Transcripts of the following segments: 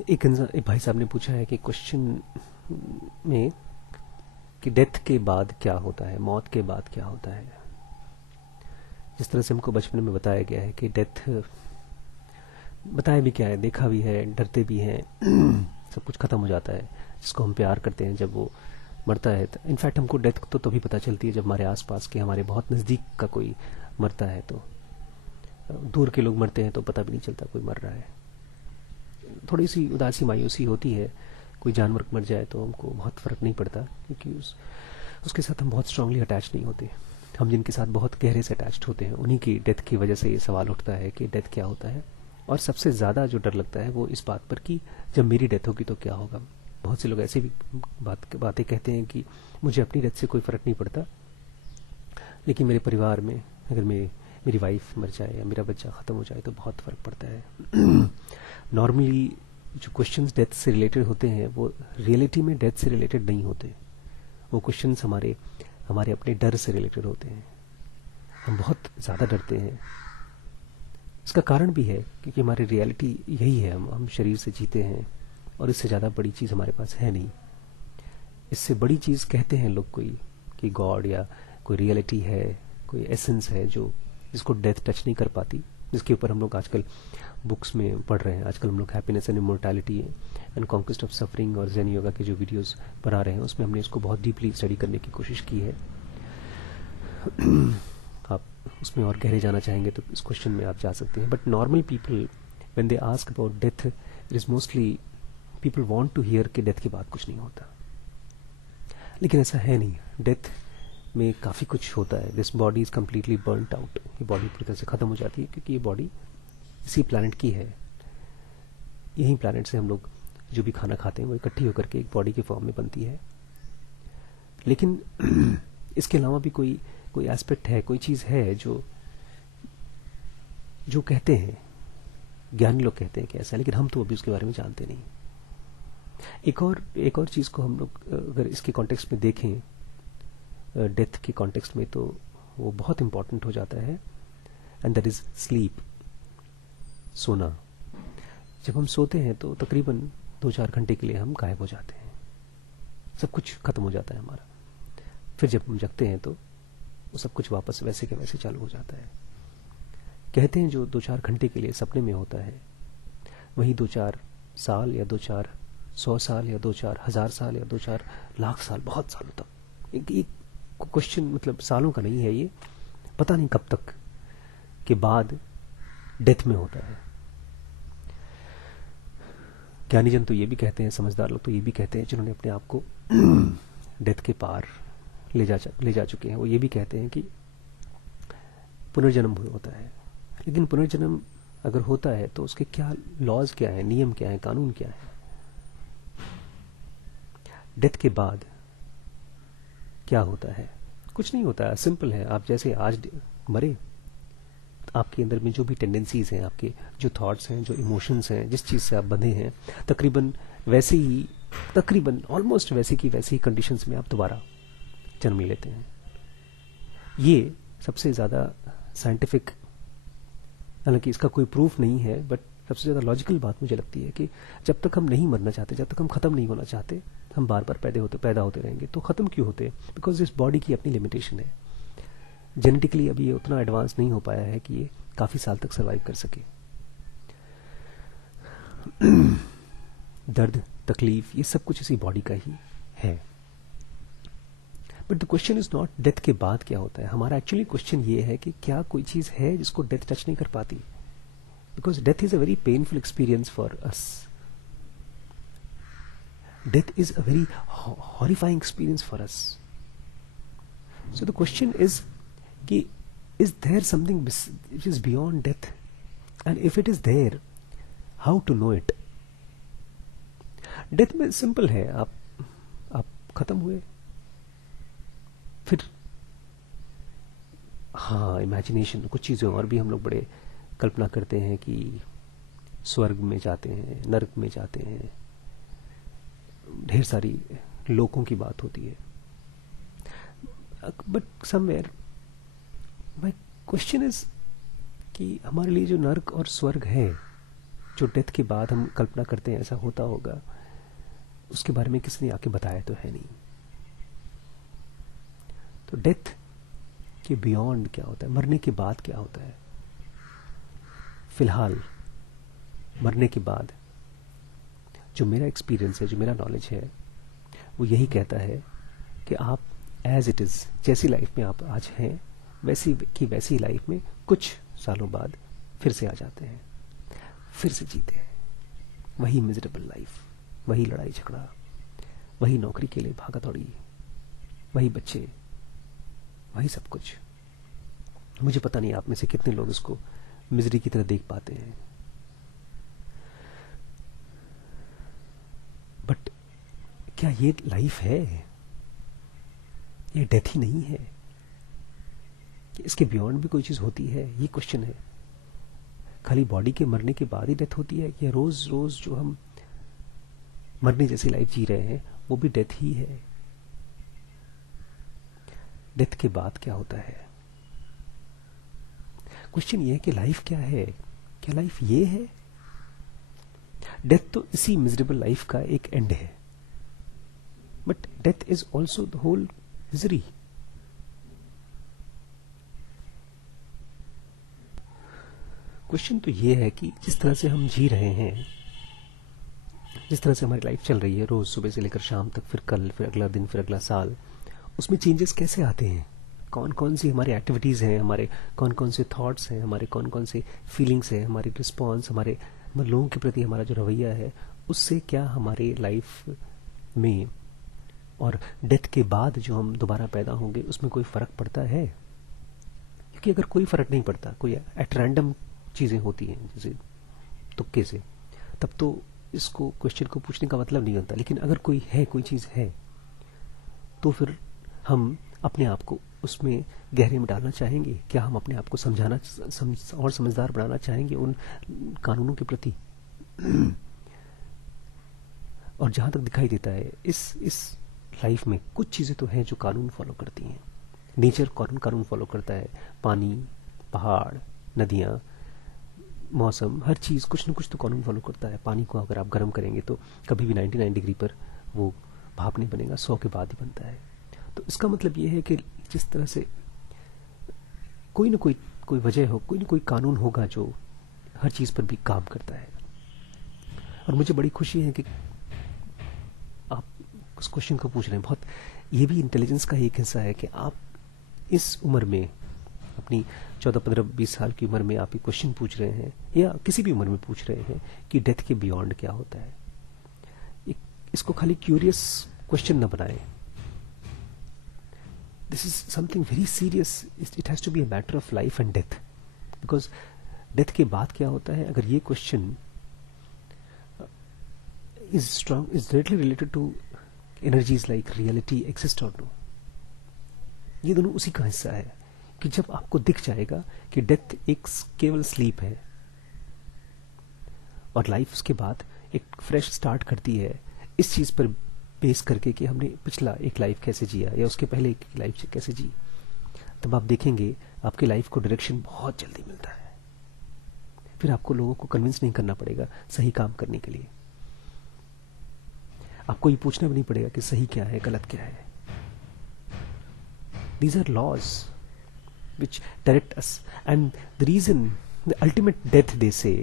एक भाई साहब ने पूछा है कि क्वेश्चन में कि डेथ के बाद क्या होता है, मौत के बाद क्या होता है। जिस तरह से हमको बचपन में बताया गया है कि डेथ, बताया भी क्या है, देखा भी है, डरते भी हैं, सब कुछ खत्म हो जाता है। जिसको हम प्यार करते हैं जब वो मरता है, इनफैक्ट हमको डेथ तो तभी पता चलती है जब हमारे आसपास के, हमारे बहुत नज़दीक का कोई मरता है। तो दूर के लोग मरते हैं तो पता भी नहीं चलता कोई मर रहा है। थोड़ी सी उदासी मायूसी होती है, कोई जानवर मर जाए तो हमको बहुत फ़र्क नहीं पड़ता, क्योंकि उसके साथ हम बहुत स्ट्रांगली अटैच नहीं होते। हम जिनके साथ बहुत गहरे से अटैच्ड होते हैं उन्हीं की डेथ की वजह से ये सवाल उठता है कि डेथ क्या होता है। और सबसे ज़्यादा जो डर लगता है वो इस बात पर कि जब मेरी डेथ होगी तो क्या होगा। बहुत से लोग ऐसे भी बातें कहते हैं कि मुझे अपनी डेथ से कोई फ़र्क नहीं पड़ता, लेकिन मेरे परिवार में अगर मेरी वाइफ मर जाए या मेरा बच्चा ख़त्म हो जाए तो बहुत फ़र्क पड़ता है। नॉर्मली जो क्वेश्चंस डेथ से रिलेटेड होते हैं वो रियलिटी में डेथ से रिलेटेड नहीं होते। वो क्वेश्चंस हमारे अपने डर से रिलेटेड होते हैं। हम बहुत ज़्यादा डरते हैं। इसका कारण भी है क्योंकि हमारी रियलिटी यही है, हम शरीर से जीते हैं और इससे ज़्यादा बड़ी चीज़ हमारे पास है नहीं। इससे बड़ी चीज़ कहते हैं लोग कोई कि गॉड या कोई रियलिटी है, कोई एसेंस है जो जिसको डेथ टच नहीं कर पाती, जिसके ऊपर हम लोग आजकल बुक्स में पढ़ रहे हैं। आजकल हम लोग happiness and immortality and conquest of suffering और ज़ेन योगा के जो वीडियोस पर आ रहे हैं उसमें हमने इसको बहुत डीपली स्टडी करने की कोशिश की है। आप उसमें और गहरे जाना चाहेंगे तो इस क्वेश्चन में आप जा सकते हैं। But normal people when they ask about death, it is mostly people want to hear कि डेथ के बाद कुछ नहीं होता, लेकिन ऐसा है नहीं। डेथ में काफ़ी कुछ होता है। This body is completely burned out. ये बॉडी पूरी तरह से ख़त्म हो जाती है क्योंकि ये बॉडी इसी प्लैनेट की है। यही प्लैनेट से हम लोग जो भी खाना खाते हैं वो इकट्ठी होकर के एक बॉडी के फॉर्म में बनती है। लेकिन इसके अलावा भी कोई एस्पेक्ट है, कोई चीज़ है जो कहते हैं, ज्ञानी लोग कहते हैं कि ऐसा है, लेकिन हम तो अभी उसके बारे में जानते नहीं। एक और चीज़ को हम लोग अगर इसके कॉन्टेक्स्ट में देखें, डेथ के कॉन्टेक्स्ट में, तो वो बहुत इंपॉर्टेंट हो जाता है, एंड दैट इज़ स्लीप, सोना। जब हम सोते हैं तो तकरीबन 2-4 घंटे के लिए हम गायब हो जाते हैं, सब कुछ खत्म हो जाता है हमारा। फिर जब हम जगते हैं तो वो सब कुछ वापस वैसे के वैसे चालू हो जाता है। कहते हैं जो 2-4 घंटे के लिए सपने में होता है वही 2-4 साल या 2-4 100 साल या 2-4 हज़ार साल या 2-4 लाख साल, बहुत सालों तक। एक क्वेश्चन मतलब सालों का नहीं है, ये पता नहीं कब तक के बाद डेथ में होता है। ज्ञानी जन तो ये भी कहते हैं, समझदार लोग तो ये भी कहते हैं, जिन्होंने अपने आप को डेथ के पार ले जा चुके हैं, वो ये भी कहते हैं कि पुनर्जन्म होता है। लेकिन पुनर्जन्म अगर होता है तो उसके क्या लॉज क्या है, नियम क्या है, कानून क्या है। डेथ के बाद क्या होता है? कुछ नहीं होता है, सिंपल है। आप जैसे आज मरे, आपके अंदर में जो भी टेंडेंसीज हैं, आपके जो थॉट्स हैं, जो इमोशंस हैं, जिस चीज़ से आप बंधे हैं, तकरीबन वैसे ही, तकरीबन ऑलमोस्ट वैसे की वैसी ही कंडीशंस में आप दोबारा जन्म लेते हैं। ये सबसे ज़्यादा साइंटिफिक, हालांकि इसका कोई प्रूफ नहीं है, बट सबसे ज़्यादा लॉजिकल बात मुझे लगती है कि जब तक हम नहीं मरना चाहते, जब तक हम ख़त्म नहीं होना चाहते, हम बार बार पैदा होते रहेंगे। तो ख़त्म क्यों होते? बिकॉज इस बॉडी की अपनी लिमिटेशन है। जेनेटिकली अभी ये उतना एडवांस नहीं हो पाया है कि ये काफ़ी साल तक सर्वाइव कर सके। दर्द, तकलीफ, ये सब कुछ इसी बॉडी का ही है। But the question is not death के बाद क्या होता है। हमारा एक्चुअली क्वेश्चन ये है कि क्या कोई चीज़ है जिसको डेथ टच नहीं कर पाती? Because death is a very painful experience for us. Death is a very horrifying experience for us. So the question is कि is there something which is beyond death, and if it is there, how to know it? Death में simple है, आप खत्म हुए, फिर हाँ, imagination, कुछ चीज़ें और भी हम लोग बड़े कल्पना करते हैं कि स्वर्ग में जाते हैं, नरक में जाते हैं, ढेर सारी लोकों की बात होती है। But somewhere my question is कि हमारे लिए जो नर्क और स्वर्ग है, जो डेथ के बाद हम कल्पना करते हैं ऐसा होता होगा, उसके बारे में किसी ने आके बताया तो है नहीं। तो डेथ के बियॉन्ड क्या होता है, मरने के बाद क्या होता है। फिलहाल मरने के बाद जो मेरा एक्सपीरियंस है, जो मेरा नॉलेज है, वो यही कहता है कि आप एज इट इज़, जैसी लाइफ में आप आज हैं वैसी की वैसी लाइफ में कुछ सालों बाद फिर से आ जाते हैं, फिर से जीते हैं वही मिजरेबल लाइफ, वही लड़ाई झगड़ा, वही नौकरी के लिए भागा दौड़ी, वही बच्चे, वही सब कुछ। मुझे पता नहीं आप में से कितने लोग इसको मिजरी की तरह देख पाते हैं, बट क्या ये लाइफ है? ये डेथ ही नहीं है? इसके बियॉन्ड भी कोई चीज होती है? ये क्वेश्चन है। खाली बॉडी के मरने के बाद ही डेथ होती है, या रोज रोज जो हम मरने जैसी लाइफ जी रहे हैं वो भी डेथ ही है? डेथ के बाद क्या होता है? क्वेश्चन ये है कि लाइफ क्या है? क्या लाइफ ये है? डेथ तो इसी मिजरेबल लाइफ का एक एंड है, but death is also the whole misery. Question तो ये है कि जिस तरह से हम जी रहे हैं, जिस तरह से हमारी लाइफ चल रही है, रोज सुबह से लेकर शाम तक, फिर कल, फिर अगला दिन, फिर अगला साल, उसमें चेंजेस कैसे आते हैं? कौन कौन सी हमारी एक्टिविटीज हैं, हमारे कौन कौन से थॉट्स हैं, हमारे कौन कौन से फीलिंग्स हैं, हमारी रिस्पॉन्स, हमारे लोगों के प्रति हमारा जो रवैया है, उससे क्या हमारे लाइफ में और डेथ के बाद जो हम दोबारा पैदा होंगे उसमें कोई फर्क पड़ता है? क्योंकि अगर कोई फर्क नहीं पड़ता, कोई एट रैंडम चीजें होती हैं जैसे तुक्के से, तब तो इसको क्वेश्चन को पूछने का मतलब नहीं बनता। लेकिन अगर कोई है, कोई चीज है, तो फिर हम अपने आप को उसमें गहरे में डालना चाहेंगे। क्या हम अपने आप को समझाना और समझदार बनाना चाहेंगे उन कानूनों के प्रति? और जहां तक दिखाई देता है, इस लाइफ में कुछ चीजें तो हैं जो कानून फॉलो करती हैं। नेचर कानून फॉलो करता है। पानी, पहाड़, नदियां, मौसम, हर चीज कुछ न कुछ तो कानून फॉलो करता है। पानी को अगर आप गर्म करेंगे तो कभी भी 99 डिग्री पर वो भाप नहीं बनेगा, 100 के बाद ही बनता है। तो इसका मतलब ये है कि जिस तरह से कोई न कोई वजह हो, कोई न कोई कानून होगा जो हर चीज पर भी काम करता है। और मुझे बड़ी खुशी है कि आप उस क्वेश्चन को पूछ रहे हैं। बहुत ये भी इंटेलिजेंस का एक हिस्सा है कि आप इस उम्र में, अपनी 14, 15, 20 साल की उम्र में आप ये क्वेश्चन पूछ रहे हैं, या किसी भी उम्र में पूछ रहे हैं कि डेथ के बियॉन्ड क्या होता है। इसको खाली क्यूरियस क्वेश्चन न बनाएं। This is something very serious. It has to be a matter of life and death. Because death के बाद क्या होता है, अगर ये question is directly related to energies like reality, exist or no. ये दोनों उसी का हिस्सा है कि जब आपको दिख जाएगा कि डेथ एक केवल स्लीप है और लाइफ उसके बाद एक फ्रेश स्टार्ट करती है, इस चीज पर बेस करके कि हमने पिछला एक लाइफ कैसे जिया या उसके पहले एक लाइफ कैसे जी, तब आप देखेंगे आपकी लाइफ को डायरेक्शन बहुत जल्दी मिलता है। फिर आपको लोगों को कन्विंस नहीं करना पड़ेगा सही काम करने के लिए। आपको ये पूछना भी नहीं पड़ेगा कि सही क्या है, गलत क्या है। These are laws which direct us, and the reason, the ultimate death they say,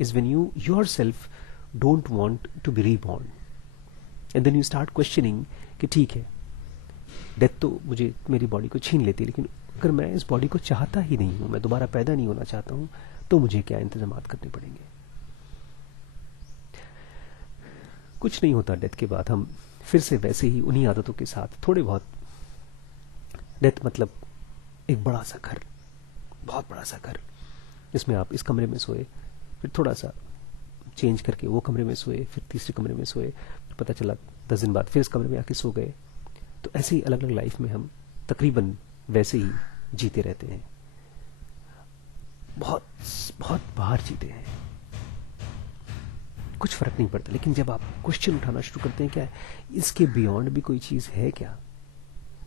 is when you yourself don't want to be reborn. And then you start questioning कि ठीक है, डेथ तो मुझे मेरी बॉडी को छीन लेती है, लेकिन अगर मैं इस बॉडी को चाहता ही नहीं हूं, मैं दोबारा पैदा नहीं होना चाहता हूं, तो मुझे क्या इंतजामात करने पड़ेंगे। कुछ नहीं होता डेथ के बाद, हम फिर से वैसे ही उन्हीं आदतों के साथ थोड़े बहुत। डेथ मतलब एक बड़ा सा घर, बहुत बड़ा सा घर, जिसमें आप इस कमरे में सोए, फिर थोड़ा सा चेंज करके वो कमरे में सोए, फिर तीसरे कमरे में सोए, फिर पता चला 10 दिन बाद फिर इस कमरे में आके सो गए। तो ऐसे ही अलग अलग लाइफ में हम तकरीबन वैसे ही जीते रहते हैं, बहुत बहुत बाहर जीते हैं, कुछ फर्क नहीं पड़ता। लेकिन जब आप क्वेश्चन उठाना शुरू करते हैं, क्या इसके बियॉन्ड भी कोई चीज है क्या,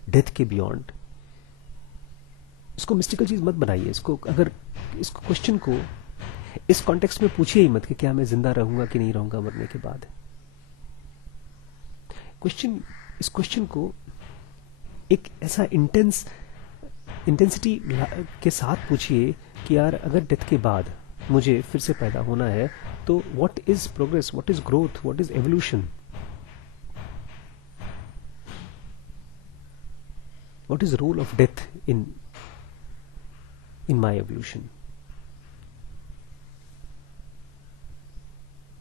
डेथ के बियॉन्ड, इसको मिस्टिकल चीज मत बनाइए। इसको क्वेश्चन को इस कॉन्टेक्स्ट में पूछिए ही मत कि क्या मैं जिंदा रहूंगा कि नहीं रहूंगा मरने के बाद। इस क्वेश्चन को एक ऐसा इंटेंसिटी के साथ पूछिए कि यार अगर डेथ के बाद मुझे फिर से पैदा होना है तो what is progress, what is growth, what is evolution, what is role of death in my evolution.